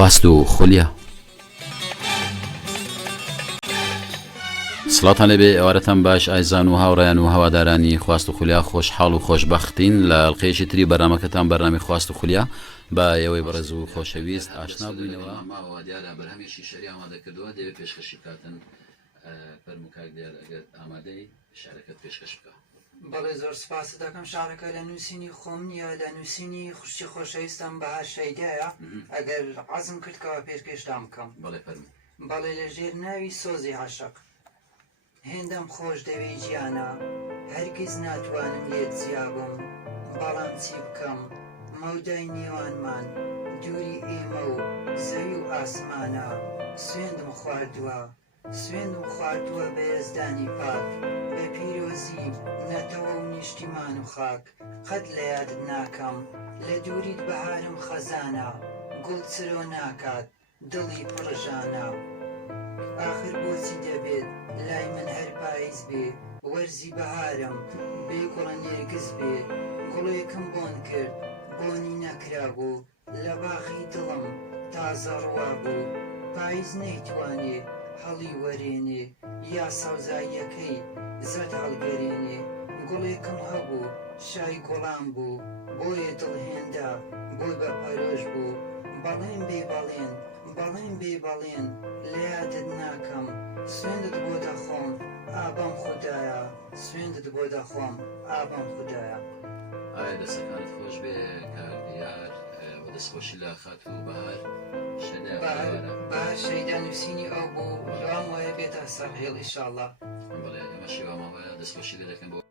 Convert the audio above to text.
خواست و خولیا سڵاتان لەبێ ئێوارەتان باش ئایزان و هاوڕێیان و هەوادارانی خواست و خولیا خۆشحاڵ و خۆشبەختین لە ئەڵقەیەکی تری بەرنامەکەتان بەرنامی خواست و خولیا بە ئێوەی بەڕێز و خۆشەویست ئاشنا بووینەوە ماوە دیارە بەرهەمێکی شەری ئامادەکردووە دەوێت پێشکەشی بکاتن فەرموکاک دیار ئەگەر ئامادەی شارەکەت پێشکەش بکە. بەڵێ زۆر سپاس دەکەم شارەکە لە نووسینی خۆم نییە لە نووسینی خوشتی خۆشەویستم بەهار شەیدایە ئەگەر عەزم کردکەوە پێشکەشتان بکەم. بەڵێ فەرموو. بەڵێ لە ژێر ناوی سۆزی عاشق هێندەم خۆش دەوێ گیانە هەرگیز ناتوانم لێت زیابم بەڵام چی بکەم مەودای نێوانمان دووری ئێمە و زەوی و ئاسمانە سوێندم خواردووە بە یەزدانی پاک بە پیرۆزی نەتەوە و نیشتیمان و خاک قەت لە یادت ناکەم لە دووریت بەهارم خەزانە گوڵ چرۆ ناکات دڵی پڕژانە آخر بۆچی دەبێت لای من هەر پاییز بێ وەرزی بەهارم بێ گوڵە نێرگز بێ گوڵێکم بۆن کرد بۆنی نەکرا بوو لە باخی دڵم تازە ڕوا بوو پاییز نەیتوانێ هەڵی وەرێنێ یا سەوزاییەکەی زەد هەڵگەرێنێ گوڵێکم هەبوو شای گوڵام بوو بۆیە دڵهێندا بۆی بە پەرۆش بوو بەڵێن بێ بەڵێن لە یادت ناکەم سوێندت بۆ دەخۆم ئابەم خوددایە سوێندت بۆ دەخۆم ئابەم خوددایە. ئایا دەستەکانت خۆش بێ کاردیار بە دەستخۆشی لە خات و بەهار شەیدا نووسینی ئەو بوو لەوام وایە بێتە سەر هێڵ ئینشاڵڵا. بەڵێ ئەمەشی واماوەیە دەستخۆشی لێ دەکەن بۆ